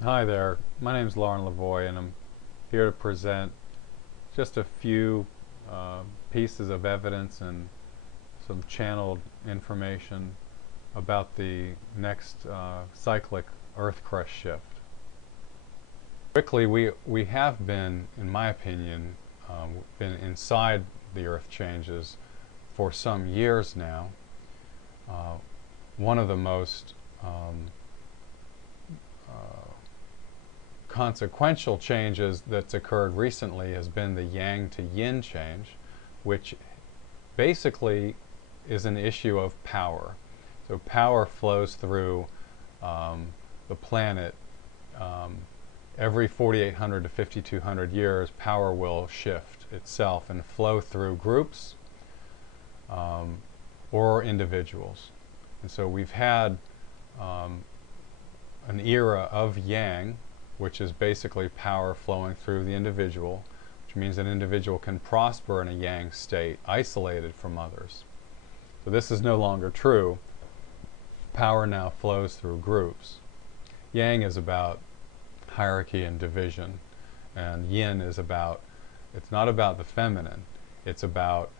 Hi there, my name is Lauren Lavoie and I'm here to present just a few uh, pieces of evidence and some channeled information about the next cyclic Earth crust shift. Quickly, we have been, in my opinion, been inside the Earth changes for some years now. Uh, One of the most um, uh, consequential changes that's occurred recently has been the yang to yin change, which basically is an issue of power. So power flows through um, the planet. Um, every 4,800 to 5,200 years, power will shift itself and flow through groups um, or individuals. And so we've had um, an era of yang, which is basically power flowing through the individual, which means an individual can prosper in a yang state, isolated from others. So this is no longer true. Power now flows through groups. Yang is about hierarchy and division, and yin is about, it's not about the feminine, it's about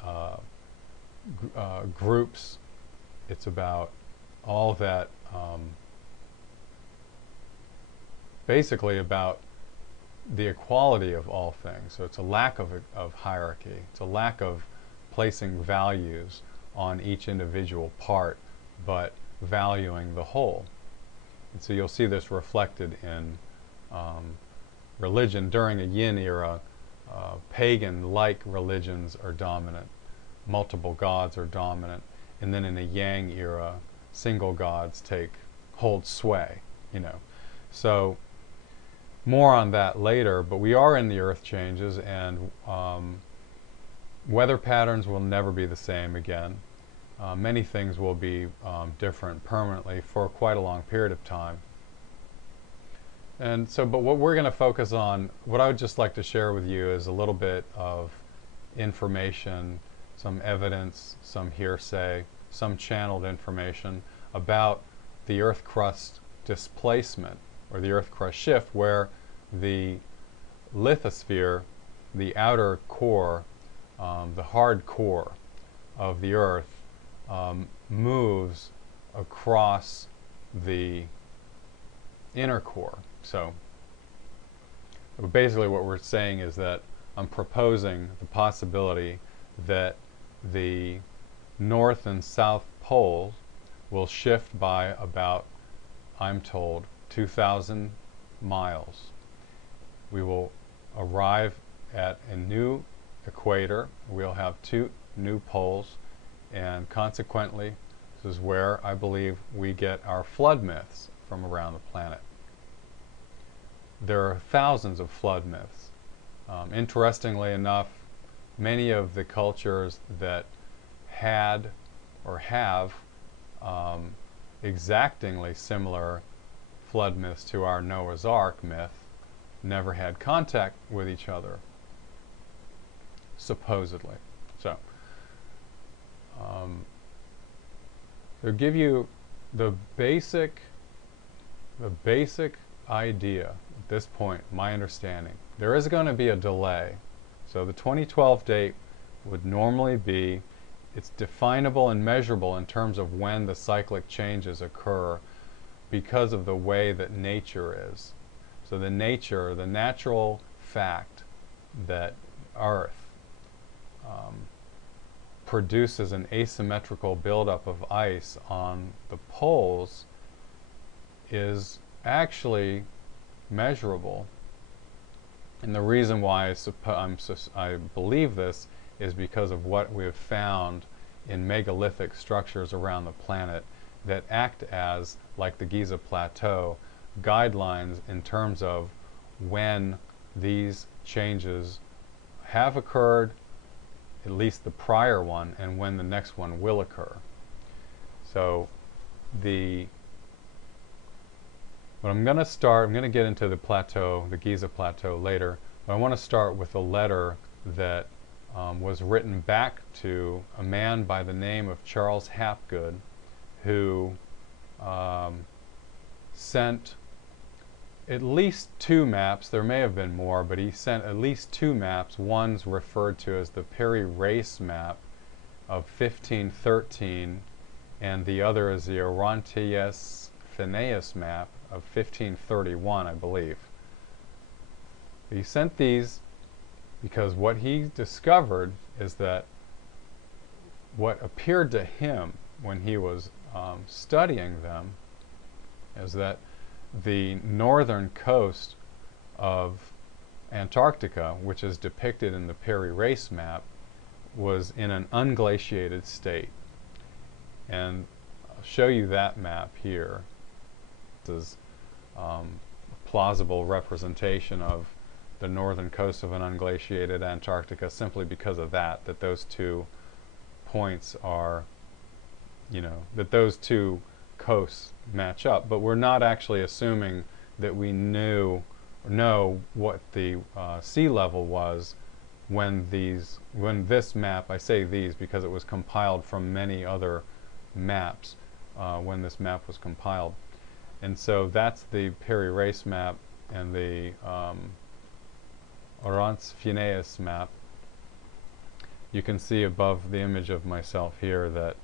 uh, groups, it's about all that basically about the equality of all things. So it's a lack of hierarchy. It's a lack of placing values on each individual part, but valuing the whole. And so you'll see this reflected in religion. During a yin era, pagan-like religions are dominant. Multiple gods are dominant. And then in a yang era, single gods hold sway, you know. So more on that later, but we are in the earth changes, and weather patterns will never be the same again. Many things will be different permanently for quite a long period of time. And so, but what we're going to focus on, what I would just like to share with you is a little bit of information, some evidence, some hearsay, some channeled information about the Earth crust displacement or the Earth crust shift, where the lithosphere, the outer core, the hard core of the Earth, moves across the inner core. So basically what we're saying is that I'm proposing the possibility that the north and south poles will shift by about, I'm told, 2,000 miles. We will arrive at a new equator. We'll have two new poles, and consequently, this is where I believe we get our flood myths from around the planet. There are thousands of flood myths. Interestingly enough, many of the cultures that had or have exactingly similar flood myths to our Noah's Ark myth never had contact with each other, supposedly. So, to give you the basic idea at this point, my understanding, there is going to be a delay. So the 2012 date would normally be, it's definable and measurable in terms of when the cyclic changes occur because of the way that nature is. So the natural fact that Earth produces an asymmetrical buildup of ice on the poles is actually measurable. And the reason why I believe this is because of what we have found in megalithic structures around the planet that act as, like the Giza Plateau, guidelines in terms of when these changes have occurred, at least the prior one, and when the next one will occur. So I'm going to get into the plateau, the Giza Plateau later, but I want to start with a letter that was written back to a man by the name of Charles Hapgood, who sent at least two maps. There may have been more, but he sent at least two maps. One's referred to as the Peri-Race map of 1513, and the other is the Orontes Phineas map of 1531, I believe. He sent these because what he discovered is that what appeared to him when he was studying them is that the northern coast of Antarctica, which is depicted in the Peri-Race map, was in an unglaciated state. And I'll show you that map here. This is a plausible representation of the northern coast of an unglaciated Antarctica simply because of that those two points are, that those two coasts match up. But we're not actually assuming that we know what the sea level was when this map, I say these because it was compiled from many other maps when this map was compiled. And so that's the Peri-Race map and the Orontes Phineas map. You can see above the image of myself here that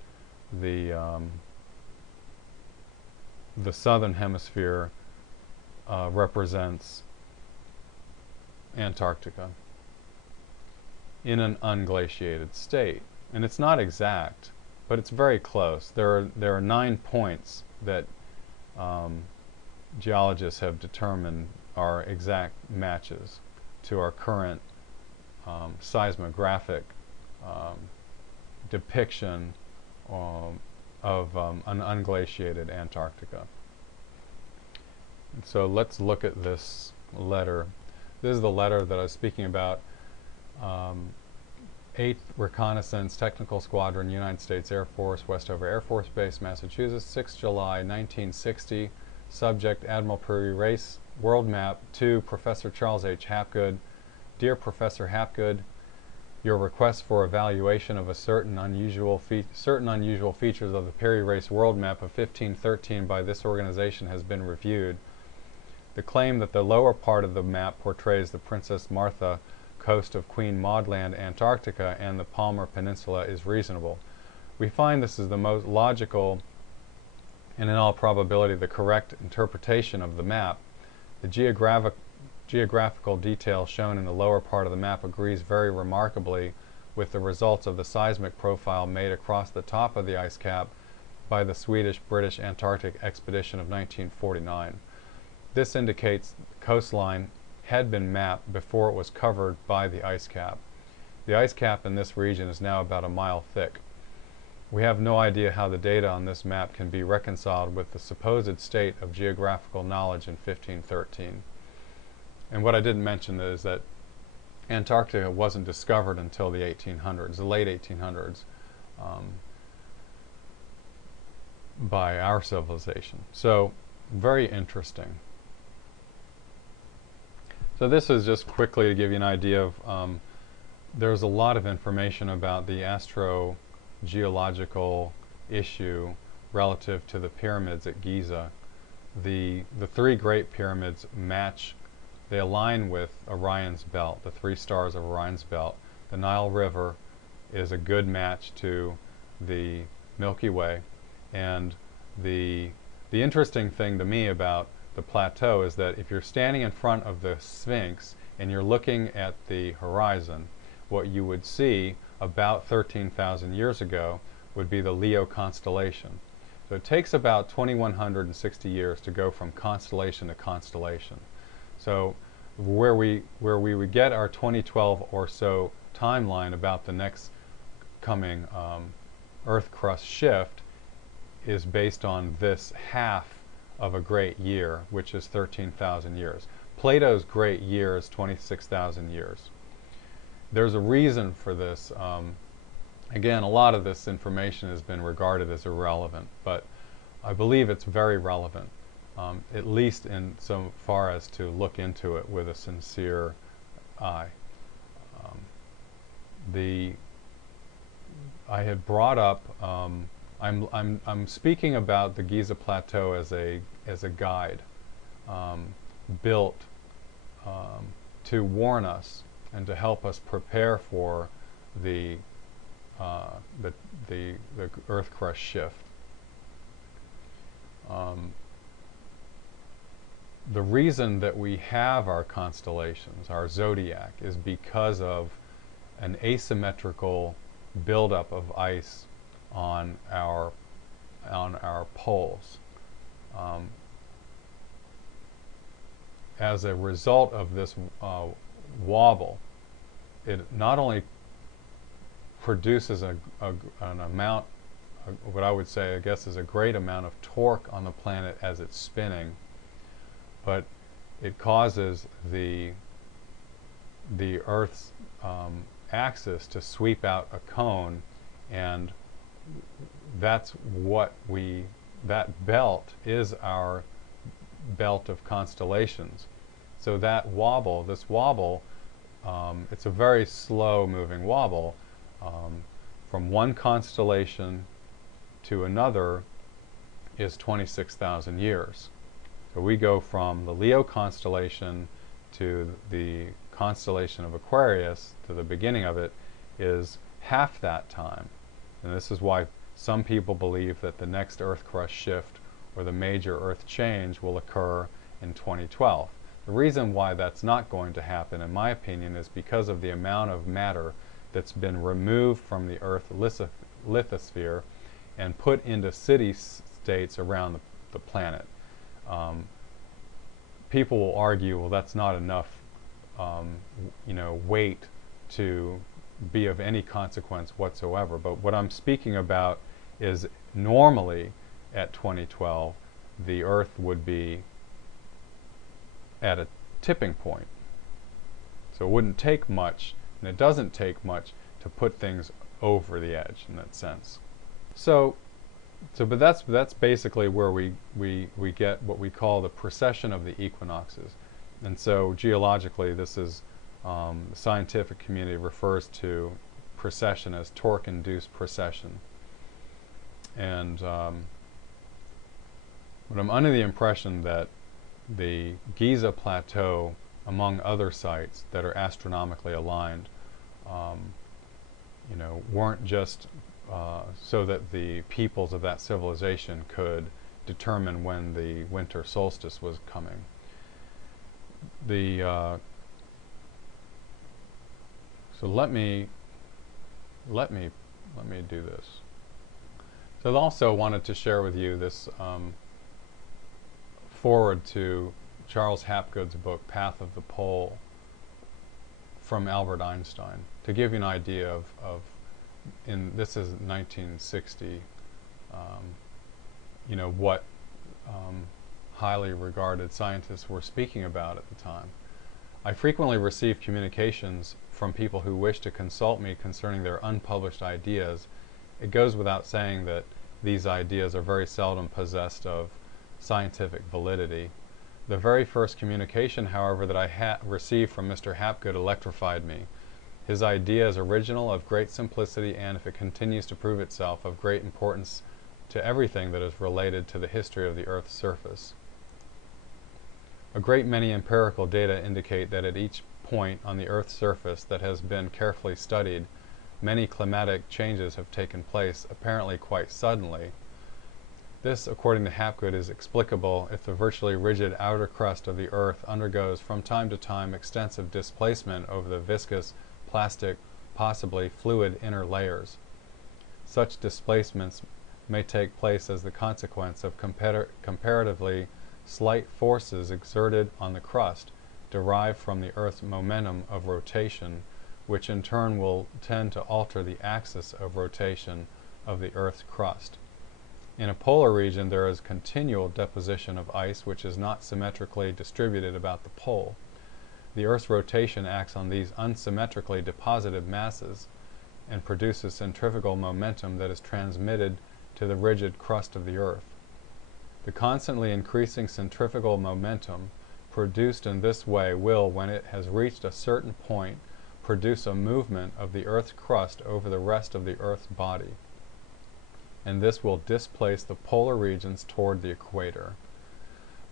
the southern hemisphere represents Antarctica in an unglaciated state. And it's not exact, but it's very close. There are 9 points that geologists have determined are exact matches to our current seismographic depiction of an unglaciated Antarctica. So let's look at this letter. This is the letter that I was speaking about. 8th Reconnaissance Technical Squadron, United States Air Force, Westover Air Force Base, Massachusetts, 6 July 1960. Subject, Admiral Peri-Race, World Map, to Professor Charles H. Hapgood. Dear Professor Hapgood, your request for evaluation of certain unusual features of the Peri-Race World Map of 1513 by this organization has been reviewed. The claim that the lower part of the map portrays the Princess Martha coast of Queen Maud Land, Antarctica, and the Palmer Peninsula is reasonable. We find this is the most logical and in all probability the correct interpretation of the map. The geographical detail shown in the lower part of the map agrees very remarkably with the results of the seismic profile made across the top of the ice cap by the Swedish-British Antarctic expedition of 1949. This indicates the coastline had been mapped before it was covered by the ice cap. The ice cap in this region is now about a mile thick. We have no idea how the data on this map can be reconciled with the supposed state of geographical knowledge in 1513. And what I didn't mention is that Antarctica wasn't discovered until the 1800s, the late 1800s, by our civilization. So, very interesting. So this is just quickly to give you an idea of, there's a lot of information about the astrogeological issue relative to the pyramids at Giza. The 3 great pyramids match, they align with Orion's belt, the 3 stars of Orion's belt. The Nile River is a good match to the Milky Way. And the interesting thing to me about the plateau is that if you're standing in front of the Sphinx and you're looking at the horizon, what you would see about 13,000 years ago would be the Leo constellation. So it takes about 2,160 years to go from constellation to constellation. So where we would get our 2012 or so timeline about the next coming Earth crust shift is based on this half of a great year, which is 13,000 years. Plato's great year is 26,000 years. There's a reason for this. Again, a lot of this information has been regarded as irrelevant, but I believe it's very relevant, at least in so far as to look into it with a sincere eye. I had brought up, I'm speaking about the Giza Plateau as a guide. built to warn us and to help us prepare for the Earth crust shift. The reason that we have our constellations, our zodiac, is because of an asymmetrical buildup of ice on our poles. As a result of this wobble, it not only produces an amount, what I would say, I guess, is a great amount of torque on the planet as it's spinning, but it causes the Earth's axis to sweep out a cone, and that's what that belt is our belt of constellations. So that wobble, this wobble, it's a very slow moving wobble from one constellation to another is 26,000 years. So we go from the Leo constellation to the constellation of Aquarius, to the beginning of it, is half that time. And this is why some people believe that the next Earth crust shift or the major Earth change will occur in 2012. The reason why that's not going to happen, in my opinion, is because of the amount of matter that's been removed from the Earth lithosphere and put into city-states around the planet. People will argue, well, that's not enough weight to be of any consequence whatsoever. But what I'm speaking about is normally at 2012, the Earth would be at a tipping point. So it wouldn't take much, and it doesn't take much to put things over the edge in that sense. But that's basically where we get what we call the precession of the equinoxes. And so geologically, this is the scientific community refers to precession as torque-induced precession. And but I'm under the impression that the Giza Plateau, among other sites that are astronomically aligned, weren't just so that the peoples of that civilization could determine when the winter solstice was coming. So let me do this. So I also wanted to share with you this forward to Charles Hapgood's book, Path of the Pole, from Albert Einstein, to give you an idea of this is 1960, what highly regarded scientists were speaking about at the time. I frequently receive communications from people who wish to consult me concerning their unpublished ideas. It goes without saying that these ideas are very seldom possessed of scientific validity. The very first communication, however, that I received from Mr. Hapgood electrified me. His idea is original, of great simplicity, and if it continues to prove itself, of great importance to everything that is related to the history of the Earth's surface. A great many empirical data indicate that at each point on the Earth's surface that has been carefully studied, many climatic changes have taken place, apparently quite suddenly. This, according to Hapgood, is explicable if the virtually rigid outer crust of the Earth undergoes from time to time extensive displacement over the viscous, plastic, possibly fluid inner layers. Such displacements may take place as the consequence of comparatively slight forces exerted on the crust, derived from the Earth's momentum of rotation, which in turn will tend to alter the axis of rotation of the Earth's crust. In a polar region, there is continual deposition of ice which is not symmetrically distributed about the pole. The Earth's rotation acts on these unsymmetrically deposited masses and produces centrifugal momentum that is transmitted to the rigid crust of the Earth. The constantly increasing centrifugal momentum produced in this way will, when it has reached a certain point, produce a movement of the Earth's crust over the rest of the Earth's body, and this will displace the polar regions toward the equator.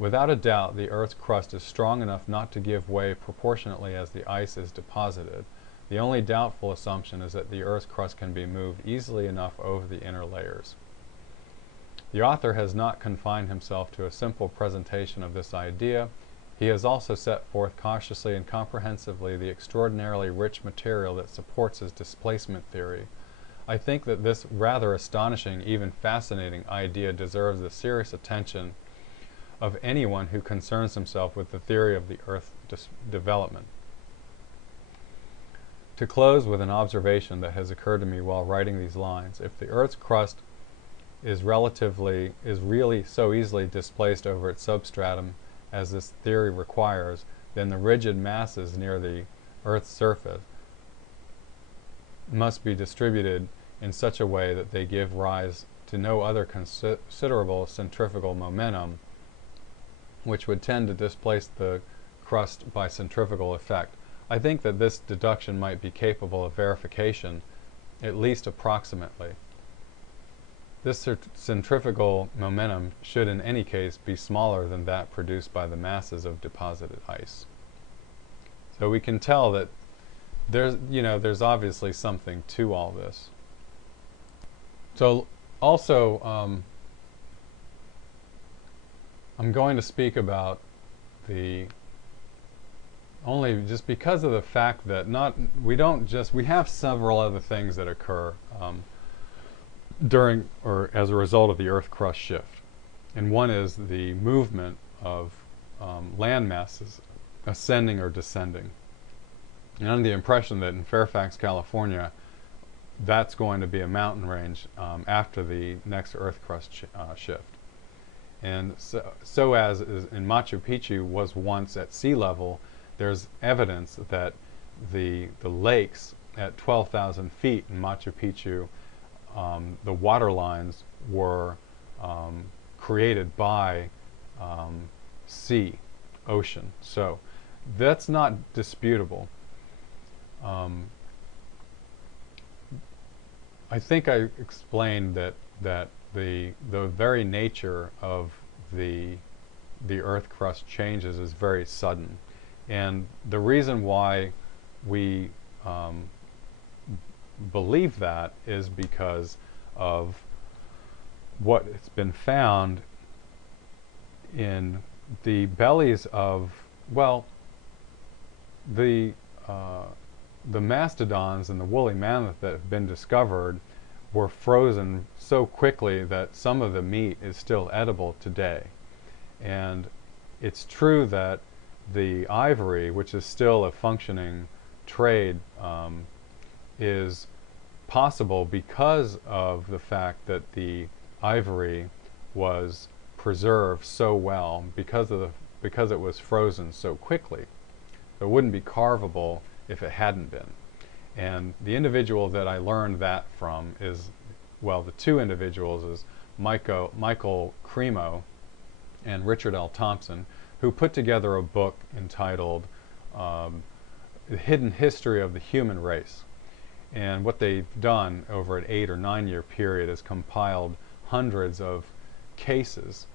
Without a doubt, the Earth's crust is strong enough not to give way proportionately as the ice is deposited. The only doubtful assumption is that the Earth's crust can be moved easily enough over the inner layers. The author has not confined himself to a simple presentation of this idea. He has also set forth cautiously and comprehensively the extraordinarily rich material that supports his displacement theory. I think that this rather astonishing, even fascinating idea deserves the serious attention of anyone who concerns himself with the theory of the Earth's development. To close with an observation that has occurred to me while writing these lines, if the Earth's crust is really so easily displaced over its substratum as this theory requires, then the rigid masses near the Earth's surface must be distributed in such a way that they give rise to no other considerable centrifugal momentum, which would tend to displace the crust by centrifugal effect. I think that this deduction might be capable of verification, at least approximately. This centrifugal momentum should in any case be smaller than that produced by the masses of deposited ice. So we can tell that there's obviously something to all this. So also, I'm going to speak about only just because of the fact that we have several other things that occur during or as a result of the Earth crust shift. And one is the movement of land masses ascending or descending. And under the impression that in Fairfax, California, that's going to be a mountain range after the next Earth crust shift. And so as in Machu Picchu was once at sea level, there's evidence that the lakes at 12,000 feet in Machu Picchu, the water lines were created by ocean. So that's not disputable. I think I explained that the very nature of the Earth crust changes is very sudden, and the reason why we believe that is because of what has been found in the bellies of, well, the mastodons and the woolly mammoth that have been discovered were frozen so quickly that some of the meat is still edible today. And it's true that the ivory, which is still a functioning trade, is possible because of the fact that the ivory was preserved so well, because it was frozen so quickly. It wouldn't be carvable if it hadn't been. And the individual that I learned that from is, well, the two individuals is Michael Cremo and Richard L. Thompson, who put together a book entitled The Hidden History of the Human Race. And what they've done over an 8 or 9 year period is compiled hundreds of cases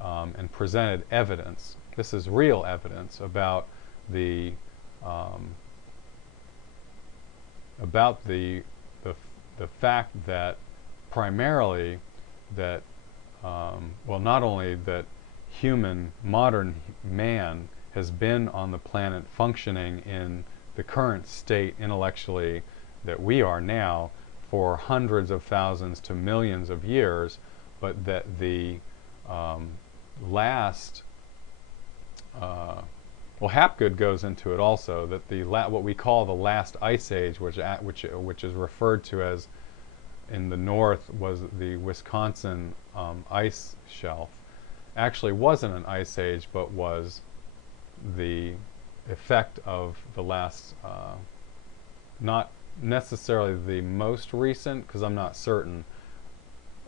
and presented evidence. This is real evidence about the fact that primarily that well, not only that modern man has been on the planet functioning in the current state intellectually that we are now for hundreds of thousands to millions of years, but that the last well, Hapgood goes into it also, that what we call the last ice age, which is referred to as in the north was the Wisconsin ice shelf, actually wasn't an ice age, but was the effect of the last, not necessarily the most recent, because I'm not certain,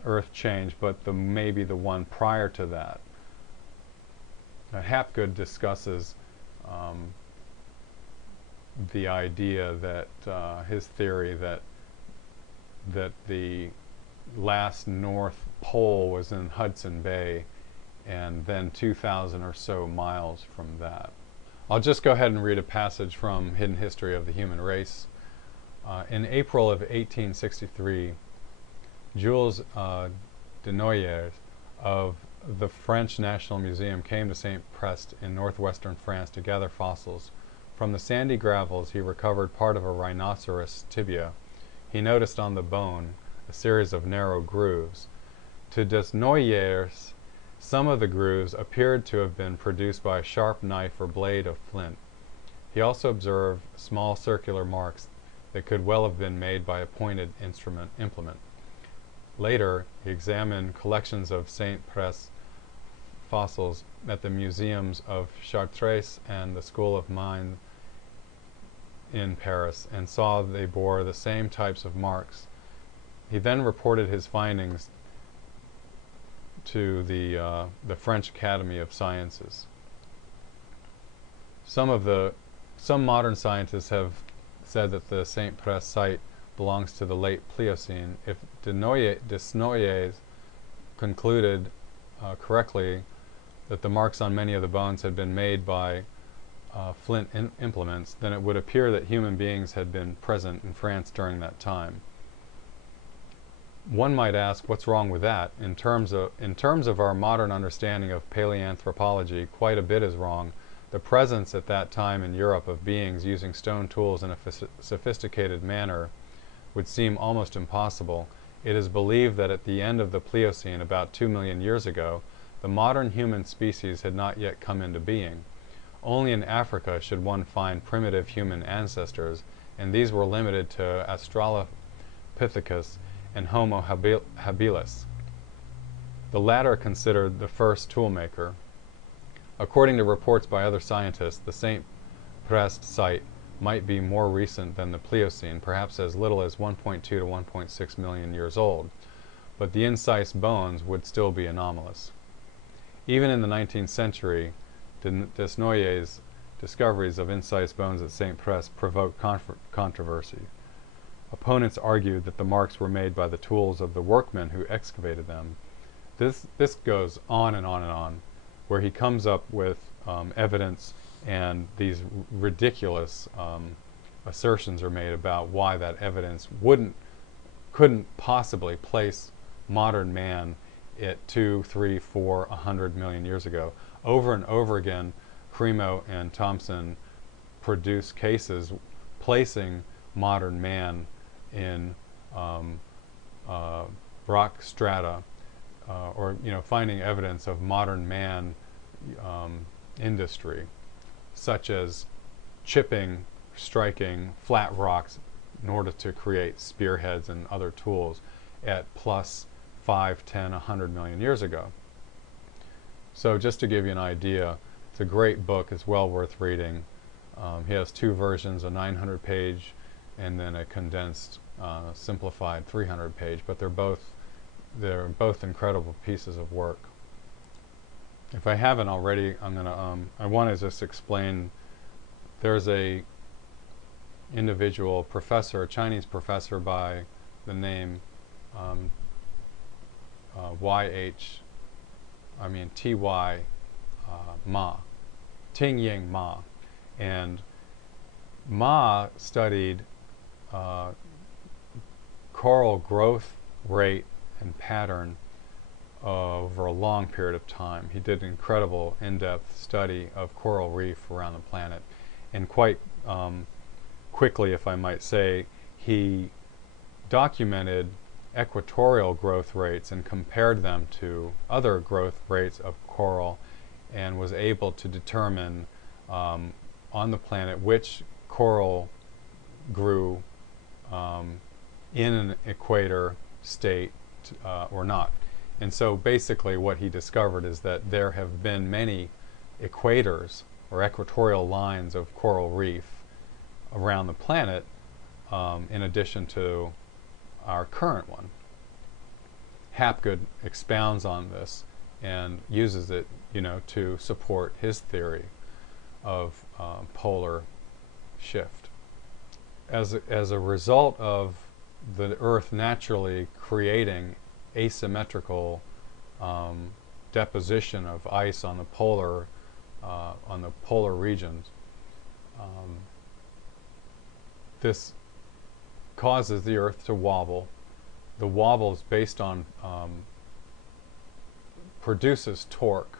Earth change, but maybe the one prior to that. Hapgood discusses the idea that his theory that the last North Pole was in Hudson Bay, and then 2,000 or so miles from that. I'll just go ahead and read a passage from Hidden History of the Human Race. In April of 1863, Jules Denoyers of the French National Museum came to St. Crust in northwestern France to gather fossils. From the sandy gravels, he recovered part of a rhinoceros tibia. He noticed on the bone a series of narrow grooves. To Desnoyers, some of the grooves appeared to have been produced by a sharp knife or blade of flint. He also observed small circular marks that could well have been made by a pointed implement. Later, he examined collections of St. Crust fossils at the museums of Chartres and the School of Mines in Paris and saw they bore the same types of marks. He then reported his findings to the French Academy of Sciences. Some modern scientists have said that the St. Crust site belongs to the late Pliocene. If Desnoyers concluded correctly that the marks on many of the bones had been made by flint implements, then it would appear that human beings had been present in France during that time. One might ask, what's wrong with that? In terms of our modern understanding of paleoanthropology, quite a bit is wrong. The presence at that time in Europe of beings using stone tools in a sophisticated manner would seem almost impossible. It is believed that at the end of the Pliocene, about 2 million years ago, the modern human species had not yet come into being. Only in Africa should one find primitive human ancestors, and these were limited to Australopithecus and Homo habilis, the latter considered the first toolmaker. According to reports by other scientists, the St. Crust site might be more recent than the Pliocene, perhaps as little as 1.2 to 1.6 million years old, but the incised bones would still be anomalous. Even in the 19th century, Desnoyers' discoveries of incised bones at St. Crust provoked controversy. Opponents argued that the marks were made by the tools of the workmen who excavated them. This goes on and on and on, where he comes up with evidence, and these ridiculous assertions are made about why that evidence couldn't possibly place modern man at 2, 3, 4, 100 million years ago. Over and over again, Cremo and Thompson produced cases placing modern man in rock strata, or finding evidence of modern man industry, such as chipping, striking flat rocks in order to create spearheads and other tools at plus 5, 10, 100 million years ago. So just to give you an idea, it's a great book. It's well worth reading. He has 2 versions, a 900-page and then a condensed, simplified 300-page, but they're both incredible pieces of work. If I haven't already, I want to just explain. There's a individual professor, a Chinese professor by the name T.Y. Ma, Ting-Ying Ma, and Ma studied coral growth rate and pattern over a long period of time. He did an incredible in-depth study of coral reef around the planet, and quite quickly, if I might say, he documented equatorial growth rates and compared them to other growth rates of coral, and was able to determine on the planet which coral grew in an equator state or not. And so basically what he discovered is that there have been many equators or equatorial lines of coral reef around the planet, in addition to our current one. Hapgood expounds on this and uses it, to support his theory of polar shift. As a result of the Earth naturally creating asymmetrical deposition of ice on the polar regions. This causes the Earth to wobble. The wobble is based on produces torque.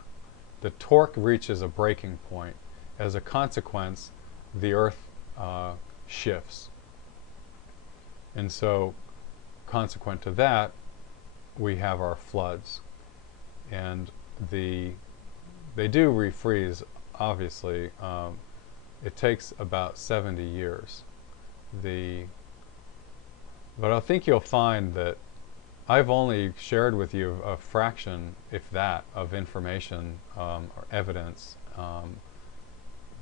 The torque reaches a breaking point. As a consequence, the Earth shifts. And so, consequent to that, we have our floods. And they do refreeze, obviously. It takes about 70 years. But I think you'll find that I've only shared with you a fraction, if that, of information or evidence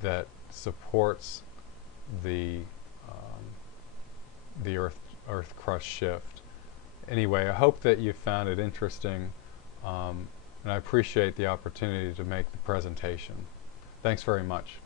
that supports the Earth crust shift. Anyway, I hope that you found it interesting, and I appreciate the opportunity to make the presentation. Thanks very much.